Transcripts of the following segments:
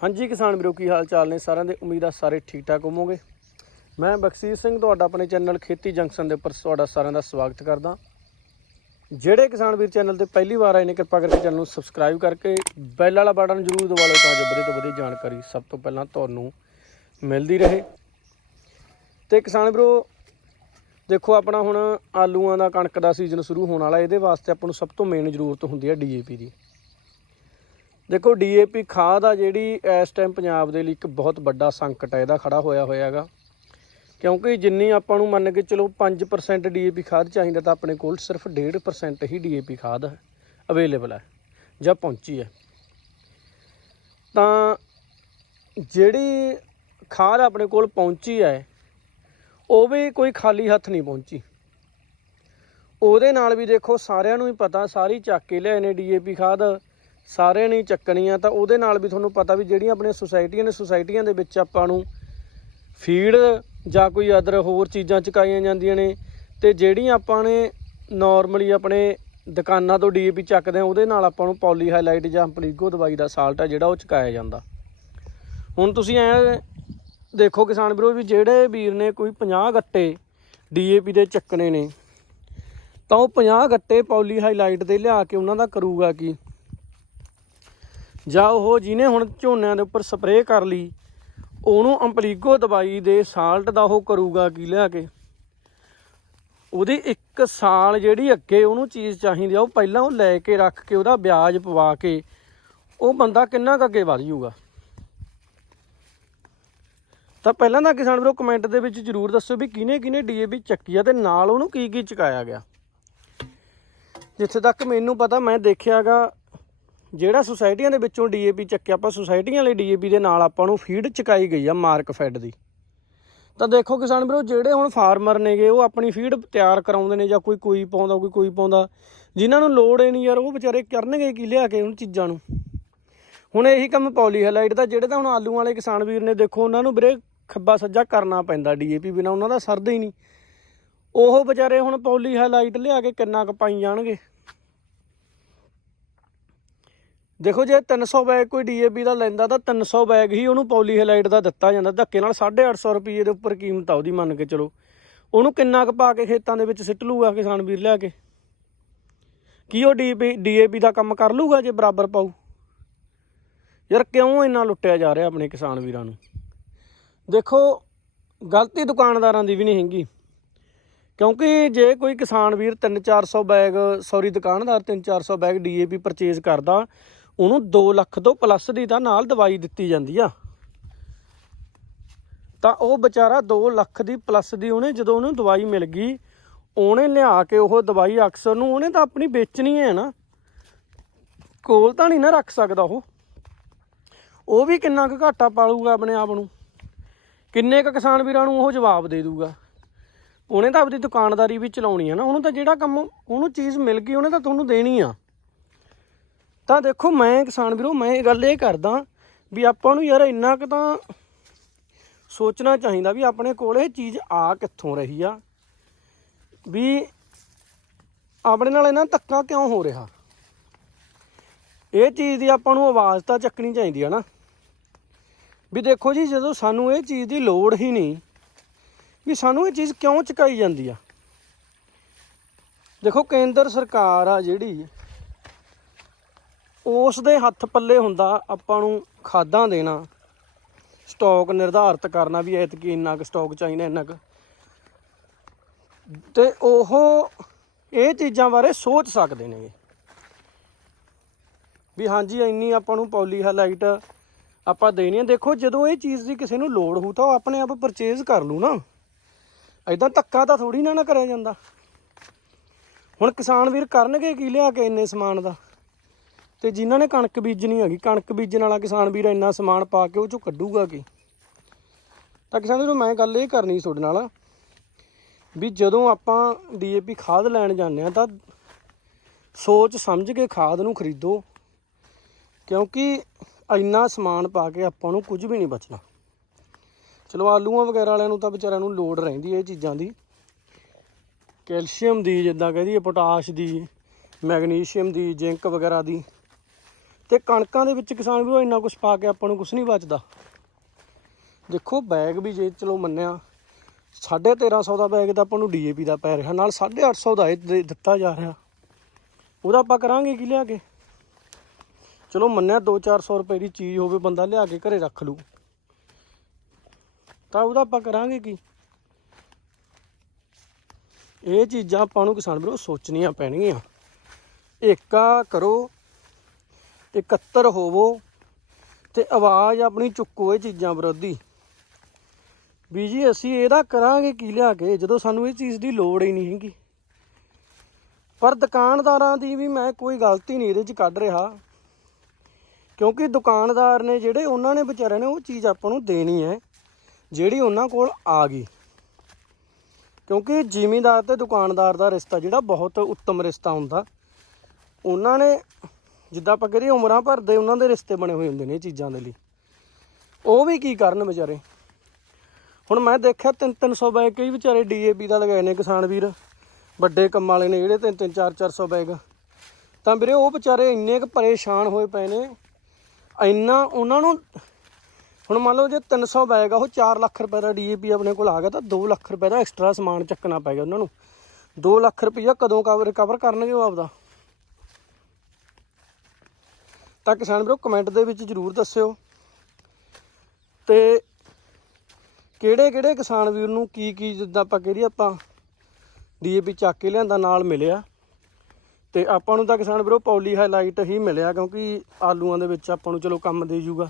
ਹਾਂਜੀ ਕਿਸਾਨ ਵੀਰੋ, ਕੀ ਹਾਲ ਚਾਲ ਨੇ? ਸਾਰਿਆਂ ਦੇ ਉਮੀਦ ਆ ਸਾਰੇ ਠੀਕ ਠਾਕ ਹੋਵੋਗੇ। ਮੈਂ ਬਖਸ਼ੀਸ਼ ਸਿੰਘ ਤੁਹਾਡਾ ਆਪਣੇ ਚੈਨਲ ਖੇਤੀ ਜੰਕਸ਼ਨ ਦੇ ਉੱਪਰ ਤੁਹਾਡਾ ਸਾਰਿਆਂ ਦਾ ਸਵਾਗਤ ਕਰਦਾ। ਜਿਹੜੇ ਕਿਸਾਨ ਵੀਰ ਚੈਨਲ ਤੇ ਪਹਿਲੀ ਵਾਰ ਆਏ ਨੇ, ਕਿਰਪਾ ਕਰਕੇ ਚੈਨਲ ਨੂੰ ਸਬਸਕ੍ਰਾਈਬ ਕਰਕੇ ਬੈਲ ਵਾਲਾ ਬਟਨ ਜ਼ਰੂਰ ਦਬਾ ਲਓ ਤਾਂ ਜੋ ਵਧੀਆ ਤੋਂ ਵਧੀਆ ਜਾਣਕਾਰੀ ਸਭ ਤੋਂ ਪਹਿਲਾਂ ਤੁਹਾਨੂੰ ਮਿਲਦੀ ਰਹੇ। ਤੇ ਕਿਸਾਨ ਵੀਰੋ, ਦੇਖੋ ਆਪਣਾ ਹੁਣ ਆਲੂਆਂ ਦਾ ਕਣਕ ਦਾ ਸੀਜ਼ਨ ਸ਼ੁਰੂ ਹੋਣ ਵਾਲਾ, ਇਹਦੇ ਵਾਸਤੇ ਆਪਾਂ ਨੂੰ ਸਭ ਤੋਂ ਮੇਨ ਜ਼ਰੂਰਤ ਹੁੰਦੀ ਹੈ ਡੀਏਪੀ ਦੀ। ਦੇਖੋ ਡੀਏਪੀ ਖਾਦ ਆ ਜਿਹੜੀ ਇਸ ਟਾਈਮ ਪੰਜਾਬ ਦੇ ਲਈ ਇੱਕ ਬਹੁਤ ਵੱਡਾ ਸੰਕਟ ਹੈ ਇਹਦਾ ਖੜਾ ਹੋਇਆ ਹੋਇਆ ਹੈਗਾ। ਕਿਉਂਕਿ ਜਿੰਨੀ ਆਪਾਂ ਨੂੰ ਮੰਨ ਕੇ ਚਲੋ 5% ਡੀਏਪੀ ਖਾਦ ਚਾਹੀਦਾ ਤਾਂ ਆਪਣੇ ਕੋਲ ਸਿਰਫ 1.5% ਹੀ ਡੀਏਪੀ ਖਾਦ ਅਵੇਲੇਬਲ ਹੈ ਜਾਂ ਪਹੁੰਚੀ ਹੈ ਤਾਂ ਜਿਹੜੀ ਖਾਦ ਆਪਣੇ ਕੋਲ ਪਹੁੰਚੀ ਹੈ ਉਹ ਵੀ ਕੋਈ ਖਾਲੀ ਹੱਥ ਨਹੀਂ ਪਹੁੰਚੀ। ਉਹਦੇ ਨਾਲ ਵੀ ਦੇਖੋ, ਸਾਰਿਆਂ ਨੂੰ ਹੀ ਪਤਾ, ਸਾਰੀ ਚੱਕ ਕੇ ਲਿਆਏ ਨੇ ਡੀਏਪੀ ਖਾਦ। ਸਾਰਿਆਂ ਨੇ ਹੀ ਚੱਕਣੀ ਆ ਤਾਂ ਉਹਦੇ ਨਾਲ ਵੀ ਤੁਹਾਨੂੰ ਪਤਾ ਵੀ ਜਿਹੜੀਆਂ ਆਪਣੀਆਂ ਸੁਸਾਇਟੀਆਂ ਨੇ, ਸੁਸਾਇਟੀਆਂ ਦੇ ਵਿੱਚ ਆਪਾਂ ਨੂੰ ਫੀਡ ਜਾਂ ਕੋਈ ਅਦਰ ਹੋਰ ਚੀਜ਼ਾਂ ਚੁਕਾਈਆਂ ਜਾਂਦੀਆਂ ਨੇ, ਤੇ ਜਿਹੜੀਆਂ ਆਪਾਂ ਨੇ ਨਾਰਮਲੀ ਆਪਣੇ ਦੁਕਾਨਾਂ ਤੋਂ ਡੀਏਪੀ ਚੱਕਦੇ ਆ, ਉਹਦੇ ਨਾਲ ਆਪਾਂ ਨੂੰ ਪੋਲੀ ਹਾਈਲਾਈਟ ਜਾਂ ਪਲੀਗੋ ਦਵਾਈ ਦਾ ਸਾਲਟ ਆ ਜਿਹੜਾ ਉਹ ਚੁਕਾਇਆ ਜਾਂਦਾ। ਹੁਣ ਤੁਸੀਂ ਐ ਦੇਖੋ ਕਿਸਾਨ ਵੀਰੋ ਵੀ ਜਿਹੜੇ ਵੀਰ ਨੇ ਕੋਈ 50 ਗੱਟੇ ਡੀਏਪੀ ਦੇ ਚੱਕਣੇ ਨੇ, ਤਾਂ ਉਹ 50 ਗੱਟੇ ਪੌਲੀ ਹਾਈਲਾਈਟ ਦੇ ਲਿਆ ਕੇ ਉਹਨਾਂ ਦਾ ਕਰੂਗਾ ਕੀ? ਜਾਂ ਉਹ ਜਿਹਨੇ ਹੁਣ ਝੋਨਿਆਂ ਦੇ ਉੱਪਰ ਸਪਰੇਅ ਕਰ ਲਈ, ਉਹਨੂੰ ਅੰਪਲੀਗੋ ਦਵਾਈ ਦੇ ਸਾਲਟ ਦਾ ਉਹ ਕਰੂਗਾ ਕੀ ਲਿਆ ਕੇ? ਉਹਦੀ ਇੱਕ ਸਾਲ ਜਿਹੜੀ ਅੱਗੇ ਉਹਨੂੰ ਚੀਜ਼ ਚਾਹੀਦੀ ਆ, ਉਹ ਪਹਿਲਾਂ ਉਹ ਲੈ ਕੇ ਰੱਖ ਕੇ ਉਹਦਾ ਵਿਆਜ ਪਵਾ ਕੇ ਉਹ ਬੰਦਾ ਕਿੰਨਾ ਕੁ ਅੱਗੇ ਵਧ ਜਾਊਗਾ? ਤਾਂ ਪਹਿਲਾਂ ਤਾਂ ਕਿਸਾਨ ਵੀਰੋ ਕਮੈਂਟ ਦੇ ਵਿੱਚ ਜਰੂਰ ਦੱਸੋ ਵੀ ਕਿਹਨੇ ਕਿਹਨੇ ਡੀਏਪੀ ਚੱਕੀ ਆ ਤੇ ਨਾਲ ਉਹਨੂੰ ਕੀ ਕੀ ਚੁਕਾਇਆ ਗਿਆ। ਜਿੱਥੇ ਤੱਕ ਮੈਨੂੰ ਪਤਾ, ਮੈਂ ਦੇਖਿਆਗਾ ਜਿਹੜਾ ਸੁਸਾਇਟੀਆਂ ਦੇ ਵਿੱਚੋਂ ਡੀਏਪੀ ਚੱਕਿਆ, ਆਪਾਂ ਸੁਸਾਇਟੀਆਂ ਵਾਲੇ ਡੀਏਪੀ ਦੇ ਨਾਲ ਆਪਾਂ ਨੂੰ ਫੀਡ ਚੁਕਾਈ ਗਈ ਆ ਮਾਰਕ ਫੈਡ ਦੀ। ਤਾਂ ਦੇਖੋ ਕਿਸਾਨ ਵੀਰੋ, ਜਿਹੜੇ ਹੁਣ ਫਾਰਮਰ ਨੇਗੇ, ਉਹ ਆਪਣੀ ਫੀਡ ਤਿਆਰ ਕਰਾਉਂਦੇ ਨੇ ਜਾਂ ਕੋਈ ਕੋਈ ਪਾਉਂਦਾ, ਕੋਈ ਕੋਈ ਪਾਉਂਦਾ, ਜਿਨ੍ਹਾਂ ਨੂੰ ਲੋੜ ਹੀ ਨਹੀਂ ਯਾਰ, ਉਹ ਵਿਚਾਰੇ ਕਰਨਗੇ ਕੀ ਲਿਆ ਕੇ ਉਹਨਾਂ ਚੀਜ਼ਾਂ ਨੂੰ। ਹੁਣ ਇਹੀ ਕੰਮ ਪੌਲੀਹਾਈਲਾਈਟ ਦਾ, ਜਿਹੜੇ ਤਾਂ ਹੁਣ ਆਲੂ ਵਾਲੇ ਕਿਸਾਨ ਵੀਰ ਨੇ ਦੇਖੋ, ਉਹਨਾਂ ਨੂੰ ਵੀਰੇ ਖੱਬਾ ਸੱਜਾ ਕਰਨਾ ਪੈਂਦਾ ਡੀਏਪੀ ਬਿਨਾ, ਉਹਨਾਂ ਦਾ ਸਰਦਾ ਹੀ ਨਹੀਂ। ਉਹ ਵਿਚਾਰੇ ਹੁਣ ਪੌਲੀਹਾਈਲਾਈਟ ਲਿਆ ਕੇ ਕਿੰਨਾ ਕੁ ਪਾਈ ਜਾਣਗੇ। ਦੇਖੋ ਜੇ 300 ਬੈਗ ਕੋਈ ਡੀਏਪੀ ਦਾ ਲੈਂਦਾ ਤਾਂ 300 ਬੈਗ ਹੀ ਉਹਨੂੰ ਪੌਲੀਹਾਈਲਾਈਟ ਦਾ ਦਿੱਤਾ ਜਾਂਦਾ। ਧੱਕੇ ਨਾਲ 850 ਰੁਪਏ ਦੇ ਉੱਪਰ ਕੀਮਤ ਆ ਉਹਦੀ ਮੰਨ ਕੇ ਚਲੋ। ਉਹਨੂੰ ਕਿੰਨਾ ਕੁ ਪਾ ਕੇ ਖੇਤਾਂ ਦੇ ਵਿੱਚ ਸਿੱਟ ਲੂਗਾ ਕਿਸਾਨ ਵੀਰ ਲਿਆ ਕੇ? ਕੀ ਉਹ ਡੀਏਪੀ ਡੀਏਪੀ ਦਾ ਕੰਮ ਕਰ ਲੂਗਾ ਜੇ ਬਰਾਬਰ ਪਾਉ ਯਾਰ ਕਿਉਂ ਇੰਨਾ ਲੁੱਟਿਆ ਜਾ ਰਿਹਾ ਆਪਣੇ ਕਿਸਾਨ ਵੀਰਾਂ ਨੂੰ? ਦੇਖੋ, ਗਲਤੀ ਦੁਕਾਨਦਾਰਾਂ ਦੀ ਵੀ ਨਹੀਂ ਹੈਗੀ। ਕਿਉਂਕਿ ਜੇ ਕੋਈ ਕਿਸਾਨ ਵੀਰ 3-400 ਬੈਗ ਸੌਰੀ ਦੁਕਾਨਦਾਰ 3-400 ਬੈਗ ਡੀਏਪੀ ਪਰਚੇਜ਼ ਕਰਦਾ ਉਹਨੂੰ 2 ਲੱਖ ਤੋਂ ਪਲੱਸ ਦੀ ਤਾਂ ਨਾਲ ਦਵਾਈ ਦਿੱਤੀ ਜਾਂਦੀ ਆ। ਤਾਂ ਉਹ ਵਿਚਾਰਾ 2 ਲੱਖ ਦੀ ਪਲੱਸ ਦੀ ਉਹਨੇ ਜਦੋਂ ਉਹਨੂੰ ਦਵਾਈ ਮਿਲ ਗਈ, ਉਹਨੇ ਲਿਆ ਕੇ ਉਹ ਦਵਾਈ ਅਕਸਰ ਨੂੰ ਉਹਨੇ ਤਾਂ ਆਪਣੀ ਵੇਚਣੀ ਹੈ ਨਾ। ਕੋਲ ਤਾਂ ਨਹੀਂ ਨਾ ਰੱਖ ਸਕਦਾ ਉਹ। ਉਹ ਵੀ ਕਿੰਨਾ ਕੁ ਘਾਟਾ ਪਾਲੂਗਾ ਆਪਣੇ ਆਪ ਨੂੰ। ਕਿੰਨੇ ਕੁ ਕਿਸਾਨ ਵੀਰਾਂ ਨੂੰ ਉਹ ਜਵਾਬ ਦੇ ਦੂਗਾ। ਉਹਨੇ ਤਾਂ ਆਪਣੀ ਦੁਕਾਨਦਾਰੀ ਵੀ ਚਲਾਉਣੀ ਹੈ ਨਾ। ਉਹਨੂੰ ਤਾਂ ਜਿਹੜਾ ਕੰਮ, ਉਹਨੂੰ ਚੀਜ਼ ਮਿਲ ਗਈ, ਉਹਨੇ ਤਾਂ ਤੁਹਾਨੂੰ ਦੇਣੀ ਆ। ਤਾਂ ਦੇਖੋ ਮੈਂ ਕਿਸਾਨ ਵੀਰੋ, ਮੈਂ ਇਹ ਗੱਲ ਇਹ ਕਰਦਾ ਵੀ ਆਪਾਂ ਨੂੰ ਯਾਰ ਇੰਨਾ ਕੁ ਤਾਂ ਸੋਚਣਾ ਚਾਹੀਦਾ ਵੀ ਆਪਣੇ ਕੋਲ ਇਹ ਚੀਜ਼ ਆ ਕਿੱਥੋਂ ਰਹੀ ਆ, ਵੀ ਆਪਣੇ ਨਾਲ ਇਹਨਾਂ ਧੱਕਾ ਕਿਉਂ ਹੋ ਰਿਹਾ? ਇਹ ਚੀਜ਼ ਦੀ ਆਪਾਂ ਨੂੰ ਆਵਾਜ਼ ਤਾਂ ਚੱਕਣੀ ਚਾਹੀਦੀ ਆ ਨਾ। ਵੀ ਦੇਖੋ ਜੀ, ਜਦੋਂ ਸਾਨੂੰ ਇਹ ਚੀਜ਼ ਦੀ ਲੋੜ ਹੀ ਨਹੀਂ, ਵੀ ਸਾਨੂੰ ਇਹ ਚੀਜ਼ ਕਿਉਂ ਚੁਕਾਈ ਜਾਂਦੀ ਆ? ਦੇਖੋ ਕੇਂਦਰ ਸਰਕਾਰ ਆ ਜਿਹੜੀ ਉਸ ਦੇ ਹੱਥ ਪੱਲੇ ਹੁੰਦਾ ਆਪਾਂ ਨੂੰ ਖਾਦਾਂ ਦੇਣਾ ਸਟਾਕ ਨਿਰਧਾਰਤ ਕਰਨਾ ਵੀ ਐਤਕੀ ਇੰਨਾ ਕੁ ਸਟਾਕ ਚਾਹੀਦਾ ਇੰਨਾ ਕੁ। ਤੇ ਉਹ ਇਹ ਚੀਜ਼ਾਂ ਬਾਰੇ ਸੋਚ ਸਕਦੇ ਨੇ ਵੀ ਹਾਂਜੀ, ਇੰਨੀ ਆਪਾਂ ਨੂੰ ਪੌਲੀਹਾਈਲਾਈਟ ਆਪਾਂ ਦੇਣੀ ਹੈ ਦੇਖੋ, ਜਦੋਂ ਇਹ ਚੀਜ਼ ਦੀ ਕਿਸੇ ਨੂੰ ਲੋੜ ਹੋਊ ਤਾਂ ਉਹ ਆਪਣੇ ਆਪ ਪਰਚੇਜ਼ ਕਰ ਲੂ ਨਾ। ਐਦਾਂ ਧੱਕਾ ਤਾਂ ਥੋੜੀ ਨਾ ਨਾ ਕਰਿਆ ਜਾਂਦਾ। ਹੁਣ ਕਿਸਾਨ ਵੀਰ ਕਰਨਗੇ ਕੀ ਲਿਆ ਕੇ ਇੰਨੇ ਸਮਾਨ ਦਾ? ਤੇ ਜਿਨ੍ਹਾਂ ਨੇ ਕਣਕ ਬੀਜਣੀ ਹੈਗੀ, ਕਣਕ ਬੀਜਣ ਵਾਲਾ ਕਿਸਾਨ ਵੀਰ ਇੰਨਾ ਸਮਾਨ ਪਾ ਕੇ ਉਹ ਚੋਂ ਕੱਢੂਗਾ ਕੀ? ਤਾਂ ਕਿਸਾਨ ਵੀਰੋ, ਮੈਂ ਗੱਲ ਇਹ ਕਰਨੀ ਤੁਹਾਡੇ ਨਾਲ ਵੀ ਜਦੋਂ ਆਪਾਂ ਡੀਏਪੀ ਖਾਦ ਲੈਣ ਜਾਂਦੇ ਆ ਤਾਂ ਸੋਚ ਸਮਝ ਕੇ ਖਾਦ ਨੂੰ ਖਰੀਦੋ, ਕਿਉਂਕਿ ਇੰਨਾ ਸਮਾਨ ਪਾ ਕੇ ਆਪਾਂ ਨੂੰ ਕੁਝ ਵੀ ਨਹੀਂ ਬਚਣਾ। ਚਲੋ, ਆਲੂਆਂ ਵਗੈਰਾ ਵਾਲਿਆਂ ਨੂੰ ਤਾਂ ਵਿਚਾਰਿਆਂ ਨੂੰ ਲੋੜ ਰਹਿੰਦੀ ਹੈ ਇਹ ਚੀਜ਼ਾਂ ਦੀ। ਕੈਲਸ਼ੀਅਮ ਦੀ, ਜਿੱਦਾਂ ਕਹਦੀ ਪੋਟਾਸ਼ ਦੀ, ਮੈਗਨੀਸ਼ੀਅਮ ਦੀ, ਜ਼ਿੰਕ ਵਗੈਰਾ ਦੀ ਤੇ ਕਣਕਾਂ ਦੇ ਵਿੱਚ ਕਿਸਾਨ ਵੀਰੋ ਇੰਨਾ ਕੁਝ ਪਾ ਕੇ ਆਪਾਂ ਨੂੰ ਕੁਝ ਨਹੀਂ ਬਚਦਾ। ਦੇਖੋ ਬੈਗ ਵੀ ਜੇ ਚਲੋ ਮੰਨਿਆ 1350 ਦਾ ਬੈਗ ਤਾਂ ਆਪਾਂ ਨੂੰ ਡੀਏਪੀ ਦਾ ਪੈ ਰਿਹਾ, ਨਾਲ 850 ਦਾ ਇਹ ਦੇ- ਦਿੱਤਾ ਜਾ ਰਿਹਾ। ਉਹਦਾ ਆਪਾਂ ਕਰਾਂਗੇ ਕੀ ਲਿਆ ਕੇ? ਚਲੋ ਮੰਨਿਆ 2-400 ਰੁਪਏ ਦੀ ਚੀਜ਼ ਹੋਵੇ, ਬੰਦਾ ਲਿਆ ਕੇ ਘਰੇ ਰੱਖ ਲੂ। ਤਾਂ ਉਹਦਾ ਆਪਾਂ ਕਰਾਂਗੇ ਕੀ? ਇਹ ਚੀਜ਼ਾਂ ਆਪਾਂ ਨੂੰ ਕਿਸਾਨ ਵੀਰੋ ਸੋਚਣੀਆਂ ਪੈਣਗੀਆਂ। ਏਕਾ ਕਰੋ ਇਕੱਤਰ ਹੋਵੋ ਤੇ ਆਵਾਜ਼ ਆਪਣੀ ਚੁੱਕੋ ਇਹ ਚੀਜ਼ਾਂ ਵਿਰੋਧੀ। ਵੀ ਜੀ ਅਸੀਂ ਇਹਦਾ ਕਰਾਂਗੇ ਕੀ ਲਿਆ ਕੇ? ਜਦੋਂ ਸਾਨੂੰ ਇਹ ਚੀਜ਼ ਦੀ ਲੋੜ ਹੀ ਨਹੀਂ ਹੈਗੀ। ਪਰ ਦੁਕਾਨਦਾਰਾਂ ਦੀ ਵੀ ਮੈਂ ਕੋਈ ਗਲਤੀ ਨਹੀਂ ਇਹਦੇ 'ਚ ਕੱਢ ਰਿਹਾ। ਕਿਉਂਕਿ ਦੁਕਾਨਦਾਰ ਨੇ ਜਿਹੜੇ ਉਹਨਾਂ ਨੇ ਵਿਚਾਰਿਆਂ ਨੇ ਉਹ ਚੀਜ਼ ਆਪਾਂ ਨੂੰ ਦੇਣੀ ਹੈ, ਜਿਹੜੀ ਉਹਨਾਂ ਕੋਲ ਆ ਗਈ। ਕਿਉਂਕਿ ਜ਼ਿਮੀਂਦਾਰ ਤੇ ਦੁਕਾਨਦਾਰ ਦਾ ਰਿਸ਼ਤਾ ਜਿਹੜਾ ਬਹੁਤ ਉੱਤਮ ਰਿਸ਼ਤਾ ਹੁੰਦਾ। ਉਹਨਾਂ ਨੇ ਜਿੱਦਾਂ ਆਪਾਂ ਕਹਿੰਦੇ ਉਮਰਾਂ ਭਰਦੇ, ਉਹਨਾਂ ਦੇ ਰਿਸ਼ਤੇ ਬਣੇ ਹੋਏ ਹੁੰਦੇ ਨੇ ਇਹ ਚੀਜ਼ਾਂ ਦੇ ਲਈ। ਉਹ ਵੀ ਕੀ ਕਰਨ ਵਿਚਾਰੇ? ਹੁਣ ਮੈਂ ਦੇਖਿਆ 3-300 ਬੈਗ ਕਈ ਵਿਚਾਰੇ ਡੀਏਪੀ ਦਾ ਲਗਾਏ ਨੇ ਕਿਸਾਨ ਵੀਰ। ਵੱਡੇ ਕੰਮ ਵਾਲੇ ਨੇ ਜਿਹੜੇ 3-3 4-400 ਬੈਗ ਤਾਂ ਵੀਰੇ ਉਹ ਵਿਚਾਰੇ ਇੰਨੇ ਕੁ ਪਰੇਸ਼ਾਨ ਹੋਏ ਪਏ ਨੇ। ਇੰਨਾ ਉਹਨਾਂ ਨੂੰ, ਹੁਣ ਮੰਨ ਲਓ ਜੇ 300 ਬੈਗ ਆ, ਉਹ 4 ਲੱਖ ਰੁਪਏ ਦਾ ਡੀਏਪੀ ਆਪਣੇ ਕੋਲ ਆ ਗਿਆ ਤਾਂ 2 ਲੱਖ ਰੁਪਏ ਦਾ ਐਕਸਟਰਾ ਸਮਾਨ ਚੱਕਣਾ ਪੈ ਗਿਆ ਉਹਨਾਂ ਨੂੰ। 2 ਲੱਖ ਰੁਪਈਆ ਕਦੋਂ ਕਵਰ ਰਿਕਵਰ ਕਰਨਗੇ ਉਹ ਆਪਦਾ? ਤਾਂ ਕਿਸਾਨ ਵੀਰੋ ਕਮੈਂਟ ਦੇ ਵਿੱਚ ਜਰੂਰ ਦੱਸਿਓ ਤੇ ਕਿਹੜੇ ਕਿਹੜੇ ਕਿਸਾਨ ਵੀਰ ਨੂੰ ਕੀ ਕੀ ਜਿੱਦਾਂ ਆਪਾਂ ਕਹਦੇ ਆਪਾਂ ਡੀਏਪੀ ਚੱਕ ਕੇ ਲਿਆਂਦਾ, ਨਾਲ ਮਿਲਿਆ। ਤੇ ਆਪਾਂ ਨੂੰ ਤਾਂ ਕਿਸਾਨ ਵੀਰੋ, ਪੌਲੀ ਹਾਈਲਾਈਟ ਹੀ ਮਿਲਿਆ ਕਿਉਂਕਿ ਆਲੂਆਂ ਦੇ ਵਿੱਚ ਆਪਾਂ ਨੂੰ ਚਲੋ ਕੰਮ ਦੇ ਜੂਗਾ।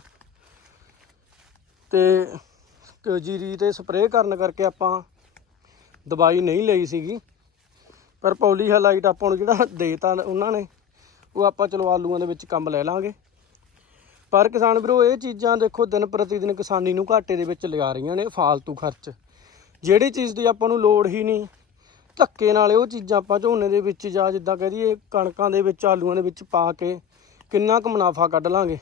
ਤੇ ਜੀਰੀ ਤੇ ਸਪਰੇਅ ਕਰਨ ਕਰਕੇ ਆਪਾਂ ਦਵਾਈ ਨਹੀਂ ਲਈ ਸੀਗੀ। ਪਰ ਪੌਲੀ ਹਾਈਲਾਈਟ ਆਪਾਂ ਨੂੰ ਜਿਹੜਾ ਦੇਤਾ ਉਹਨਾਂ ਨੇ। ਉਹ ਆਪਾਂ ਚਲੋ ਆਲੂਆਂ ਦੇ ਵਿੱਚ ਕੰਮ ਲੈ ਲਾਂਗੇ। ਪਰ ਕਿਸਾਨ ਵੀਰੋ, ਇਹ ਚੀਜ਼ਾਂ ਦੇਖੋ ਦਿਨ ਪ੍ਰਤੀ ਦਿਨ ਕਿਸਾਨੀ ਨੂੰ ਘਾਟੇ ਦੇ ਵਿੱਚ ਲਿਆ ਰਹੀਆਂ ਨੇ ਫਾਲਤੂ ਖਰਚ। ਜਿਹੜੀ ਚੀਜ਼ ਦੀ ਆਪਾਂ ਨੂੰ ਲੋੜ ਹੀ ਨਹੀਂ, ਧੱਕੇ ਨਾਲ ਉਹ ਚੀਜ਼ਾਂ ਆਪਾਂ ਝੋਨੇ ਦੇ ਵਿੱਚ ਜਾਂ ਜਿੱਦਾਂ ਕਹਿ ਦਈਏ ਕਣਕਾਂ ਦੇ ਵਿੱਚ, ਆਲੂਆਂ ਦੇ ਵਿੱਚ ਪਾ ਕੇ ਕਿੰਨਾ ਕੁ ਮੁਨਾਫਾ ਕੱਢ ਲਾਂਗੇ।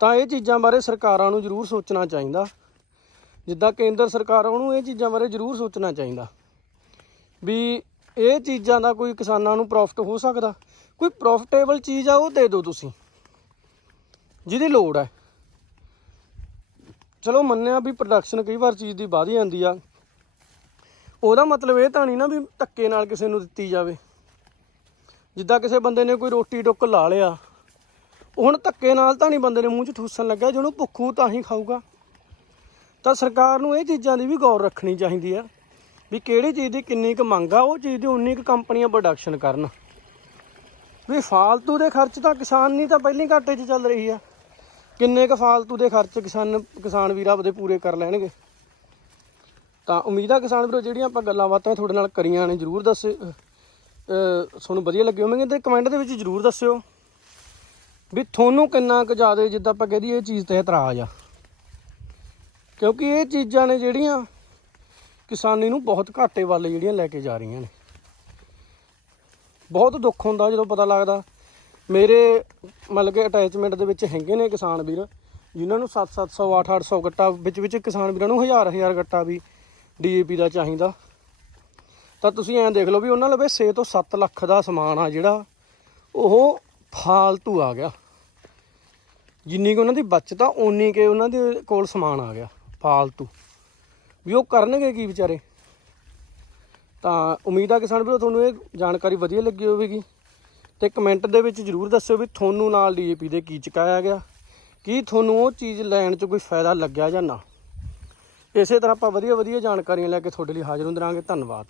ਤਾਂ ਇਹ ਚੀਜ਼ਾਂ ਬਾਰੇ ਸਰਕਾਰਾਂ ਨੂੰ ਜ਼ਰੂਰ ਸੋਚਣਾ ਚਾਹੀਦਾ। ਜਿੱਦਾਂ ਕੇਂਦਰ ਸਰਕਾਰ ਉਹਨੂੰ ਇਹ ਚੀਜ਼ਾਂ ਬਾਰੇ ਜ਼ਰੂਰ ਸੋਚਣਾ ਚਾਹੀਦਾ। ਵੀ ਇਹ ਚੀਜ਼ਾਂ ਦਾ ਕੋਈ ਕਿਸਾਨਾਂ ਨੂੰ ਪ੍ਰੋਫਿਟ ਹੋ ਸਕਦਾ? ਕੋਈ ਪ੍ਰੋਫਿਟੇਬਲ ਚੀਜ਼ ਆ, ਉਹ ਦੇ ਦਿਓ ਤੁਸੀਂ। ਜਿਹਦੀ ਲੋੜ ਹੈ। ਚਲੋ, ਮੰਨਿਆ ਵੀ ਪ੍ਰੋਡਕਸ਼ਨ ਕਈ ਵਾਰ ਚੀਜ਼ ਦੀ ਵਧ ਜਾਂਦੀ ਆ। ਉਹਦਾ ਮਤਲਬ ਇਹ ਤਾਂ ਨਹੀਂ ਨਾ ਵੀ ਧੱਕੇ ਨਾਲ ਕਿਸੇ ਨੂੰ ਦਿੱਤੀ ਜਾਵੇ। ਜਿੱਦਾਂ ਕਿਸੇ ਬੰਦੇ ਨੇ ਕੋਈ ਰੋਟੀ ਟੁੱਕ ਲਾ ਲਿਆ। ਉਹ ਹੁਣ ਧੱਕੇ ਨਾਲ ਤਾਂ ਨਹੀਂ ਬੰਦੇ ਨੇ ਮੂੰਹ 'ਚ ਠੂਸਣ ਲੱਗਾ ਜਿਹਨੂੰ ਭੁੱਖੂ ਤਾਂ ਹੀ ਖਾਊਗਾ। ਤਾਂ ਸਰਕਾਰ ਨੂੰ ਇਹ ਚੀਜ਼ਾਂ ਦੀ ਵੀ ਗੌਰ ਰੱਖਣੀ ਚਾਹੀਦੀ ਆ। ਵੀ ਕਿਹੜੀ ਚੀਜ਼ ਦੀ ਕਿੰਨੀ ਕੁ ਮੰਗ ਆ, ਉਹ ਚੀਜ਼ ਦੀ ਉਨੀ ਕੁ ਕੰਪਨੀਆਂ ਪ੍ਰੋਡਕਸ਼ਨ ਕਰਨ। ਵੀ ਫਾਲਤੂ ਦੇ ਖਰਚ ਤਾਂ ਕਿਸਾਨ ਨਹੀਂ ਤਾਂ ਪਹਿਲਾਂ ਹੀ ਘਾਟੇ 'ਚ ਚੱਲ ਰਹੀ ਆ। ਕਿੰਨੇ ਕੁ ਫਾਲਤੂ ਦੇ ਖਰਚ ਕਿਸਾਨ ਕਿਸਾਨ ਵੀਰ ਆਪਦੇ ਪੂਰੇ ਕਰ ਲੈਣਗੇ। ਤਾਂ ਉਮੀਦ ਆ ਕਿਸਾਨ ਵੀਰੋ, ਜਿਹੜੀਆਂ ਆਪਾਂ ਗੱਲਾਂ ਬਾਤਾਂ ਤੁਹਾਡੇ ਨਾਲ ਕਰੀਆਂ ਨੇ, ਜਰੂਰ ਦੱਸ ਤੁਹਾਨੂੰ ਵਧੀਆ ਲੱਗੇ ਹੋਣਗੇ, ਤੇ ਕਮੈਂਟ ਦੇ ਵਿੱਚ ਜਰੂਰ ਦੱਸਿਓ ਵੀ ਤੁਹਾਨੂੰ ਕਿੰਨਾ ਕੁ ਜ਼ਿਆਦਾ, ਜਿੱਦਾਂ ਆਪਾਂ ਕਹਦੀ ਇਹ ਚੀਜ਼ ਤੇ ਇਤਰਾਜ਼ ਆ। ਕਿਉਂਕਿ ਇਹ ਚੀਜ਼ਾਂ ਨੇ ਜਿਹੜੀਆਂ ਕਿਸਾਨੀ ਨੂੰ ਬਹੁਤ ਘਾਟੇ ਵੱਲ ਜਿਹੜੀਆਂ ਲੈ ਕੇ ਜਾ ਰਹੀਆਂ ਨੇ। ਬਹੁਤ ਦੁੱਖ ਹੁੰਦਾ ਜਦੋਂ ਪਤਾ ਲੱਗਦਾ। ਮੇਰੇ ਮਤਲਬ ਕਿ ਅਟੈਚਮੈਂਟ ਦੇ ਵਿੱਚ ਹੈਗੇ ਨੇ ਕਿਸਾਨ ਵੀਰ, ਜਿਨ੍ਹਾਂ ਨੂੰ 7-700 8-800 ਗੱਟਾ, ਵਿੱਚ ਵਿੱਚ ਕਿਸਾਨ ਵੀਰਾਂ ਨੂੰ ਹਜ਼ਾਰ ਹਜ਼ਾਰ ਗੱਟਾ ਵੀ ਡੀਏਪੀ ਦਾ ਚਾਹੀਦਾ। ਤਾਂ ਤੁਸੀਂ ਐਂ ਦੇਖ ਲਓ ਵੀ ਉਹਨਾਂ ਲਵੇ 6 ਤੋਂ 7 ਲੱਖ ਦਾ ਸਮਾਨ ਆ ਜਿਹੜਾ, ਉਹ ਫਾਲਤੂ ਆ ਗਿਆ। ਜਿੰਨੀ ਕੁ ਉਹਨਾਂ ਦੀ ਬਚਤ ਆ, ਓਨੀ ਕੇ ਉਹਨਾਂ ਦੇ ਕੋਲ ਸਮਾਨ ਆ ਗਿਆ, ਫਾਲਤੂ। ਵੀ ਉਹ ਕਰਨਗੇ ਕੀ ਵਿਚਾਰੇ? ਤਾਂ ਉਮੀਦ ਆ ਕਿਸਾਨ ਵੀਰੋ ਤੁਹਾਨੂੰ ਇਹ ਜਾਣਕਾਰੀ ਵਧੀਆ ਲੱਗੀ ਹੋਵੇਗੀ। ਤੇ ਕਮੈਂਟ ਦੇ ਵਿੱਚ ਜਰੂਰ ਦੱਸਿਓ ਵੀ ਤੁਹਾਨੂੰ ਨਾਲ ਡੀਏਪੀ ਦੇ ਕੀ ਚੁਕਾਇਆ ਗਿਆ? ਕੀ ਤੁਹਾਨੂੰ ਉਹ ਚੀਜ਼ ਲੈਣ 'ਚ ਕੋਈ ਫਾਇਦਾ ਲੱਗਿਆ ਜਾਂ ਨਾ? ਇਸੇ ਤਰ੍ਹਾਂ ਆਪਾਂ ਵਧੀਆ ਵਧੀਆ ਜਾਣਕਾਰੀਆਂ ਲੈ ਕੇ ਤੁਹਾਡੇ ਲਈ ਹਾਜ਼ਰ ਹੁੰਦੇ ਰਹਾਂਗੇ। ਧੰਨਵਾਦ।